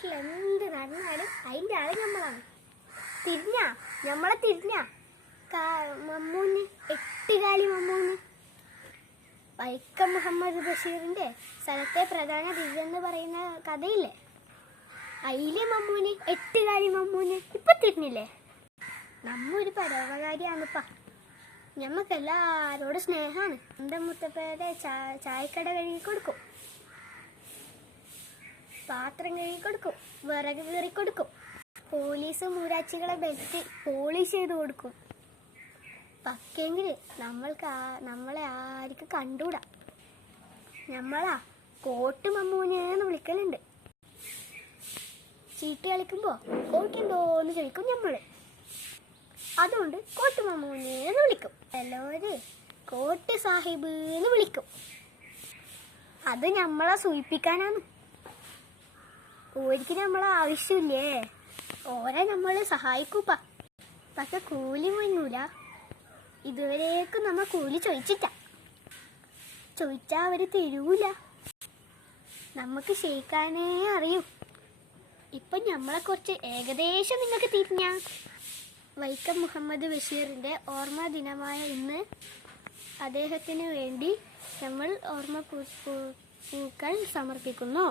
നാട്ടിൽ എന്ത് നടന്നാലും അതിൻ്റെ ആള് നമ്മളാണ്. നമ്മളെ തിരിഞ്ഞ മമ്മൂന് 8 കാലി മമ്മൂന് വൈക്കം മുഹമ്മദ് ബഷീറിന്റെ സ്ഥലത്തെ പ്രധാന ദിവ്യെന്ന് പറയുന്ന കഥയില്ലേ, അതിലെ മമ്മൂന് 8 കാലി മമ്മൂന് ഇപ്പൊ തിരിഞ്ഞില്ലേ. നമ്മൊരു പരോപകാരിയാണിപ്പ. ഞമ്മക്കെല്ലാരോടും സ്നേഹമാണ്. എൻ്റെ മുത്തപ്പേരെ ചായക്കട കഴുകി കൊടുക്കും, പാത്രം കഴുകി കൊടുക്കും, വിറക് കീറി കൊടുക്കും, പോലീസ് മൂരാച്ചികളെ ബെൽറ്റ് പോളിഷ് ചെയ്ത് കൊടുക്കും. പക്ഷെങ്കിൽ നമ്മളെ ആർക്കും കണ്ടൂടാ. നമ്മളാ കോട്ട് മമ്മൂനെന്ന് വിളിക്കലുണ്ട്. ചീട്ട് കളിക്കുമ്പോ കോട്ടുണ്ടോന്ന് ചോദിക്കും നമ്മള്. അതുകൊണ്ട് കോട്ട് മമ്മൂനെന്ന് വിളിക്കും. എല്ലാവരും കോട്ട് സാഹിബ് എന്ന് വിളിക്കും. അത് നമ്മളെ സൂചിപ്പിക്കാനാണ്. ഓർക്ക് നമ്മളെ ആവശ്യമില്ലേ, ഓരെ നമ്മൾ സഹായിക്കൂപ്പ. പക്ഷെ കൂലി വാങ്ങൂല. ഇതുവരേക്കും നമ്മ കൂലി ചോദിച്ചാ അവര് തരൂല. നമുക്ക് ക്ഷയിക്കാനേ അറിയൂ. ഇപ്പൊ നമ്മളെ കുറിച്ച് ഏകദേശം നിങ്ങൾക്ക് തിരിഞ്ഞ. വൈക്കം മുഹമ്മദ് ബഷീറിന്റെ ഓർമ്മ ദിനമായ ഇന്ന് അദ്ദേഹത്തിന് വേണ്ടി നമ്മൾ പൂക്കൾ സമർപ്പിക്കുന്നു.